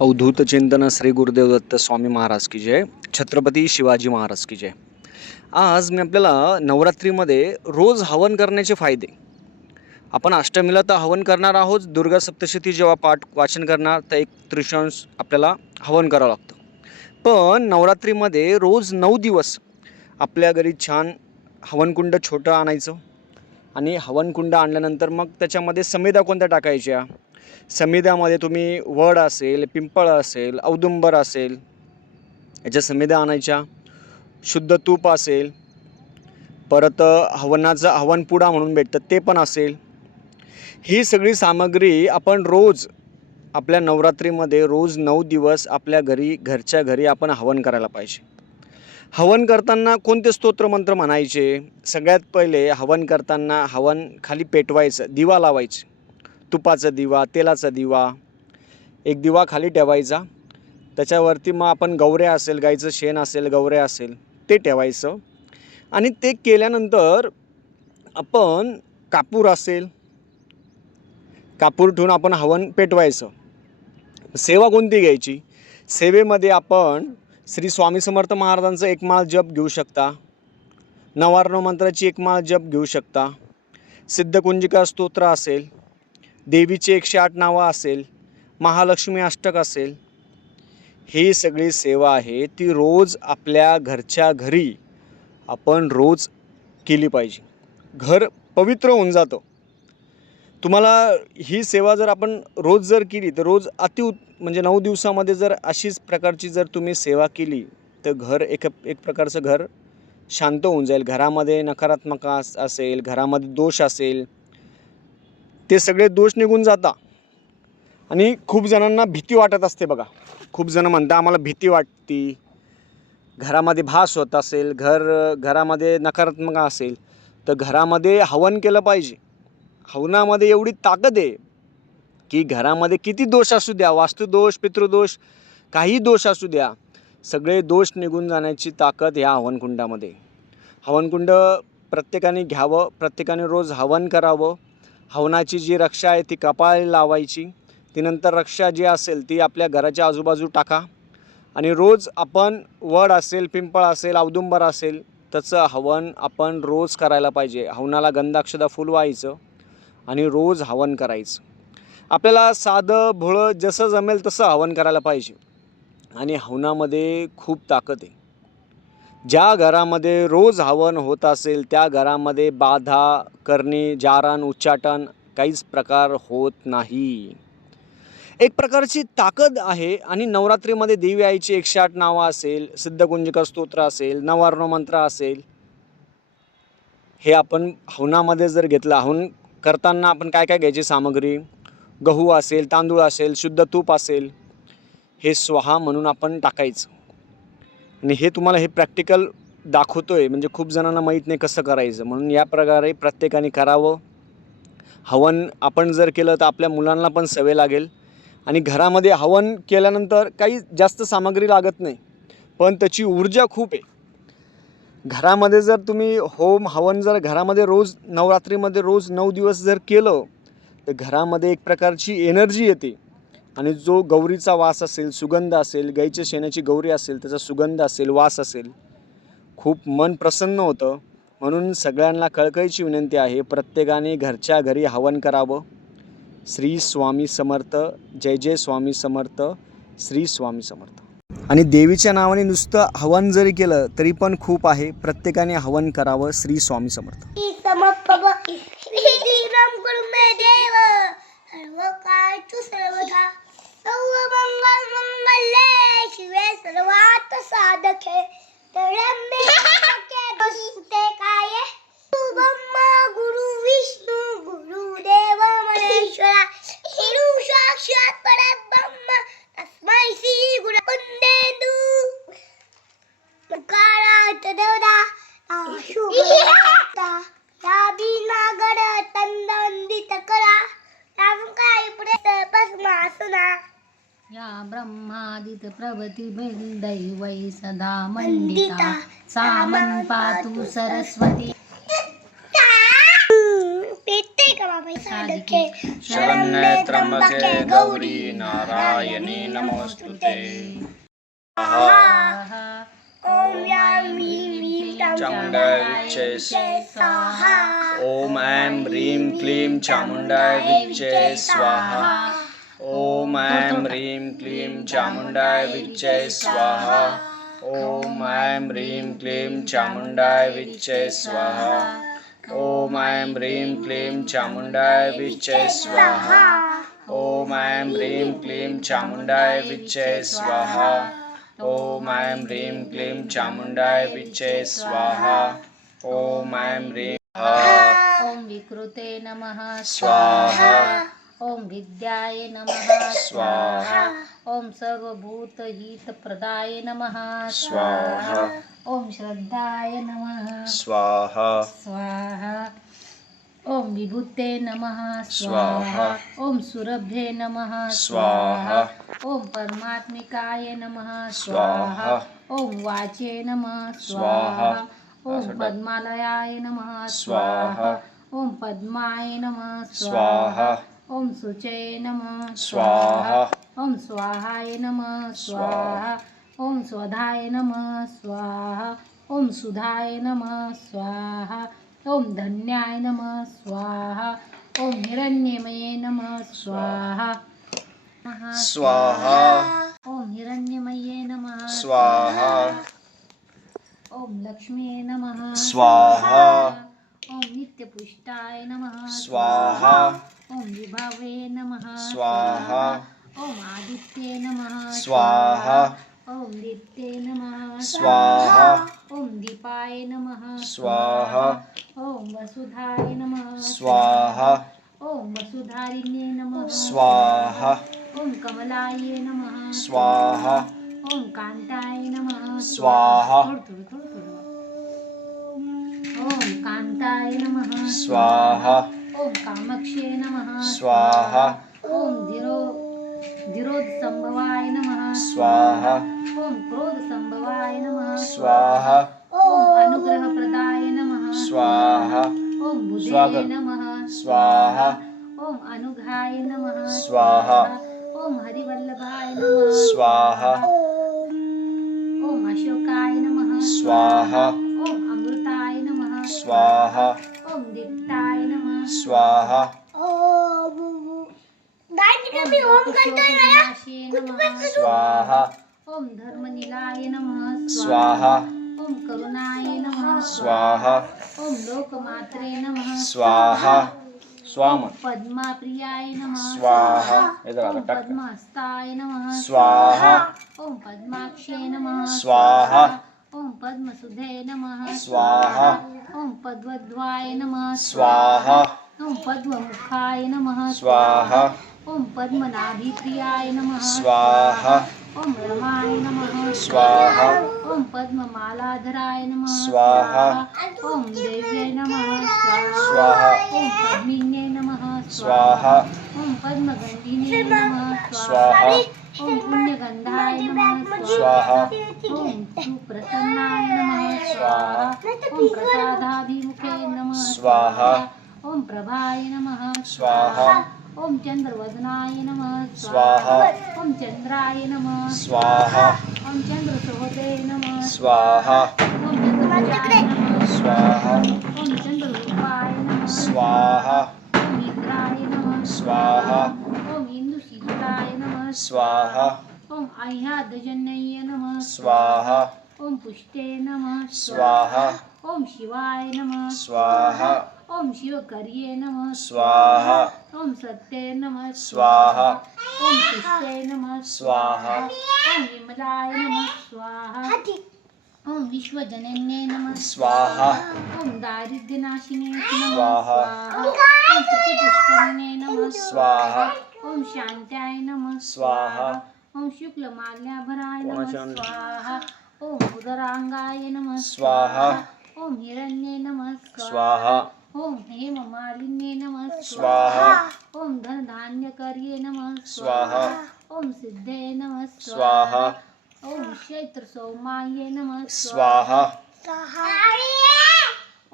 अवधूत चिंतन श्री गुरुदेव दत्त स्वामी महाराज की जय छत्रपती शिवाजी महाराज की जय. आज मी आपल्याला नवरात्रीमध्ये रोज हवन करण्याचे फायदे. आपण अष्टमीला तर हवन करणार आहोत दुर्गा सप्तशती जेव्हा पाठ वाचन करणार तर एक त्रिशांश आपल्याला हवन करावं लागतं. पण नवरात्रीमध्ये रोज नऊ दिवस आपल्या घरी छान हवनकुंड छोटं आणायचं आणि हवनकुंड आणल्यानंतर मग त्याच्यामध्ये समेदा कोणत्या टाकायच्या? समिध्यामध्ये तुम्ही वड असेल पिंपळ असेल औदुंबर असेल याच्या समिद्या आणायच्या शुद्ध तूप असेल परत हवनाचं हवनपुडा म्हणून भेटतं ते पण असेल. ही सगळी सामग्री आपण रोज आपल्या नवरात्रीमध्ये रोज नऊ दिवस आपल्या घरी घरच्या घरी आपण हवन करायला पाहिजे. हवन करताना कोणते स्तोत्रमंत्र म्हणायचे? सगळ्यात पहिले हवन करताना हवन खाली पेटवायचं दिवा लावायचं. तुपाचा दिवा तेलाचा दिवा एक दिवा खाली ठेवायचा. त्याच्यावरती मग आपण गवऱ्या असेल गाईचं शेण असेल गवऱ्या असेल ते ठेवायचं. आणि ते केल्यानंतर आपण कापूर असेल कापूर ठेवून आपण हवन पेटवायचं. सेवा कोणती घ्यायची? सेवेमध्ये आपण श्री स्वामी समर्थ महाराजांचं एक माळ जप घेऊ शकता. नवारण मंत्राची एक माळ जप घेऊ शकता. सिद्धकुंजिका स्तोत्र असेल देवीचे एकशे आठ नावं असेल महालक्ष्मी अष्टक असेल ही सगळी सेवा आहे ती रोज आपल्या घरच्या घरी आपण रोज केली पाहिजे. घर पवित्र होऊन जातं. तुम्हाला ही सेवा जर आपण रोज जर केली तर रोज अति म्हणजे नऊ दिवसामध्ये जर अशीच प्रकारची जर तुम्ही सेवा केली तर घर एक एक प्रकारचं घर शांत होऊन जाईल. घरामध्ये नकारात्मक असेल घरामध्ये दोष असेल ते सगळे दोष निघून जाता. आणि खूप जणांना भीती वाटत असते बघा. खूप जणं म्हणतात आम्हाला भीती वाटती. घरामध्ये भास होत असेल घर घरामध्ये नकारात्मक असेल तर घरामध्ये हवन केलं पाहिजे. हवनामध्ये एवढी ताकद आहे की घरामध्ये किती दोष असू द्या वास्तुदोष पितृदोष काही दोष असू द्या सगळे दोष निघून जाण्याची ताकद ह्या हवनकुंडामध्ये हवनकुंड प्रत्येकाने घ्यावं प्रत्येकाने रोज हवन करावं हवनाची जी रक्षा आहे ती कपाळी लावायची. ती नंतर रक्षा जी असेल ती आपल्या घराच्या आजूबाजू टाका. आणि रोज आपण वड असेल पिंपळ असेल औदुंबर असेल त्याचं हवन आपण रोज करायला पाहिजे. हवनाला गंधाक्षदा फुल व्हायचं आणि रोज हवन करायचं. आपल्याला साधं भोळं जसं जमेल तसं हवन करायला पाहिजे. आणि हवनामध्ये खूप ताकद आहे. ज्या घरामध्ये रोज हवन होत असेल त्या घरामध्ये बाधा करणे जारण उच्चाटन काहीच प्रकार होत नाही. एक प्रकारची ताकद आहे आणि नवरात्रीमध्ये देवी आईची एकशे आठ नावं असेल सिद्धकुंजिका स्तोत्र असेल नवार्ण मंत्र असेल हे आपण हवनामध्ये जर घेतलं हवन करताना आपण काय काय घ्यायची सामग्री? गहू असेल तांदूळ असेल शुद्ध तूप असेल हे स्वहा म्हणून आपण टाकायचं. आणि हे तुम्हाला हे प्रॅक्टिकल दाखवतो आहे म्हणजे खूप जणांना माहीत नाही कसं करायचं. म्हणून या प्रकारे प्रत्येकाने करावं. हवन आपण जर केलं तर आपल्या मुलांना पण सवय लागेल. आणि घरामध्ये हवन केल्यानंतर काही जास्त सामग्री लागत नाही पण त्याची ऊर्जा खूप आहे. घरामध्ये जर तुम्ही होम हवन जर घरामध्ये रोज नवरात्रीमध्ये रोज नऊ दिवस जर केलं तर घरामध्ये एक प्रकारची एनर्जी येते. आणि जो गौरीचा वास असेल सुगंध असेल गाईच्या शेणाची गौरी असेल त्याचा सुगंध असेल वास असेल खूप मन प्रसन्न होतं. म्हणून सगळ्यांना कळकळीची विनंती आहे प्रत्येकाने घरच्या घरी हवन करावं. श्री स्वामी समर्थ जय जय स्वामी समर्थ श्री स्वामी समर्थ. आणि देवीच्या नावाने नुसतं हवन जरी केलं तरी पण खूप आहे प्रत्येकाने हवन करावं श्री स्वामी समर्थ. सर्व सर्व मंगल मंगले शिवे सर्वात साधके तळंबे ब्रह्मादित प्रभती दैवै सदा मंडिता सामन पातु सरस्वती। शरण्ये त्र्यंबके गौरी। नारायणी ओम विच्चे स्वाहा। ओम ऐं ह्रीं क्लीं चामुंडाय विच्चे स्वाहा। ओम ऐं ह्रीं क्लीं चामुंडाय विच्चे स्वाहा। ओम ऐं ह्रीं क्लीं चामुंडाय विच्चे स्वाहा। ओम ऐं ह्रीं क्लीं चामुंडाय विच्चे स्वाहा। ओम ऐं ह्रीं क्लीं चामुंडाय विच्चे स्वाहा। ओम ऐं ह्रीं क्लीं चामुंडाय विच्चे स्वाहा। ओम ऐं ह्रीं ओम विकृते नमः। स्वाहा। ओम विद्याय नमः। स्वाहा। ओम सर्वभूतहितप्रदाय नमः। स्वाहा। ओम श्रद्धाय नमः। स्वाहा। स्वाहा। ओम विभूते नमः। स्वाहा. ओम सुरभ्ये नमः। स्वाहा. ओम परमात्मिकाय नमः। स्वाहा. ओम वाचे नमः। स्वाहा. टाक. पद्मालयाय नमः। स्वाहा. ओम पद्माय नमः। स्वाहा ओम सुचे नमः स्वाहा। ओम स्वाहाय नमः स्वाहा। ओम स्वधाय नमः स्वाहा। ओम सुधाय नमः स्वाहा। ओम धन्याय नमः स्वाहा। ओम हिरण्यमये नमः स्वाहा। स्वाहा। ओम हिरण्यमये नमः स्वाहा। ओम लक्ष्मी नमः स्वाहा। ओम नित्यपुष्टाय नमः। स्वाहा। ओम विभावे नमः। स्वाहा। ओम आदित्ये नमः। स्वाहा। ओम दित्ये नमः। स्वाहा। ओम दीपाय नमः। स्वाहा। ओम वसुधाय नमः। स्वाहा। ओम वसुधारिण्ये नमः। स्वाहा। ओम कमलाय नमः। स्वाहा। ओम कांताय नमः। स्वाहा. थोडं थोडं. कांताय नमः। स्वाहा। ओम कामक्षे नमः। स्वाहा। ओम धीरो धीरोद संभवाय नमः। स्वाहा। ओम क्रोध संभवाय नमः। स्वाहा। ओम अनुग्रहप्रदाय नमः। स्वाहा। ओम बुधे. नमः। स्वाहा। ओम अनुघाय नमः। स्वाहा. ओम हरिवल्लभाय नमः। स्वाहा। ओम अशोकाय नमः। स्वाहा। स्वाहा। ओम दीप्ताय नमः। स्वाहा स्वाहा। ओम धर्मनिलाय नमः। स्वाहा। ओम करुणाय नमः। स्वाहा। ओम लोकमात्रे नमः। स्वाहा। स्वाम पद्माप्रियाय नमः। स्वाहा। पद्महस्ताय नमः। स्वाहा। ओम पद्माक्षे नमः। स्वाहा। ओम पद्मसुधे नमः स्वाहा ओम पद्मध्वाय नमः स्वाहा ओम पद्ममुखाय नमः स्वाहा ओम पद्मनाभिप्रियाय नमः स्वाहा ओम रमाय नमः स्वाहा ओम पद्ममालाधराय नमः स्वाहा. ओम देव्ये नमः स्वाहा. ओम पद्मिन्ये नमः स्वाहा ओम पद्मगंधिने नमः स्वाहा ओम पुण्यगंधाय नमः स्वाहा. ओम सुप्रसन्नाय नमः स्वाहा। ओम प्रसादाभिमुखे नमः स्वाहा. ओम प्रभाय नमः स्वाहा। ओम चंद्रवदनाय नमः स्वाहा. ओम चंद्राय नमः स्वाहा। ओम चंद्रसोदे नमः स्वाहा। ओम चंद्रभुजाय नमः स्वाहा। ओम चंद्ररूपाय नमः स्वाहा। ओम इंद्राय नमः स्वाहा। ओम इंदुशीताय नमः स्वाहा। ओम अह्यादजन्यय नमः स्वाहा ओम पुष्टे नमः स्वाहा ओम शिवाय नमः स्वाहा ओम शिवकर्ये नमः स्वाहा ओम सत्ये नमः स्वाहा ओम पुष्टे नमः स्वाहा ओम विमलाय नमः स्वाहा ओम विश्वजनन्ये नमः स्वाहा ओम दारिद्र्यनाशिने नमः स्वाहा. ओम सत्यपुष्करिणे नमः स्वाहा ओम शांत्याय नमः स्वाहा. ओम शुक्लमाल्याभराय ओम नमः स्वाहा। ओम उदरांगाय नमः स्वाहा. ओम हिरण्ये नमः स्वाहा। ओम हेममालिन्ये नमः स्वाहा। ओम धनधान्यकर्ये नमः स्वाहा। ओम सिद्धे नमः स्वाहा। ओम क्षेत्र सौमाये नमः स्वाहा।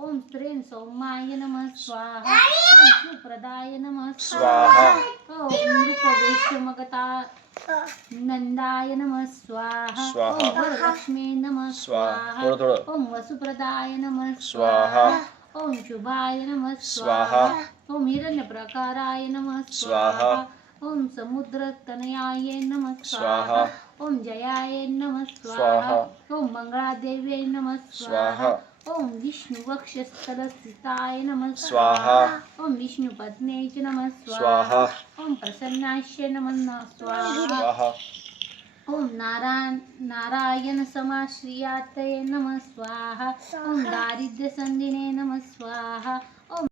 ओम स्त्रीं सौम्याय नमः स्वाहा ओम सुप्रदाय नमः स्वाहा ओम नृपवेश्यमगता नंदाय नमः स्वाहा स्वाहा. ओम वरलक्ष्मी नमः स्वाहा ओम वसुप्रदाय नमः स्वाहा. ओम शुभाय नमः स्वाहा. ओम हिरण्यप्रकाराय नमः स्वाहा. ओम समुद्रतनयाय नमः स्वाहा. ओम जयाय नमः स्वाहा स्वाहा. ओम मंगळादेव्यै नमः स्वाहा. ओम विष्णुवक्षस्थलस्थिताय नमः स्वाहा. ओम विष्णुपत्न्यै च नमः स्वाहा. ओम प्रसन्नाश्य नमः स्वाहा स्वाहा ओम नारायण नारायण समाश्रियातये नमः स्वाहा ओम दारिद्र्य संदिने नमः स्वाहा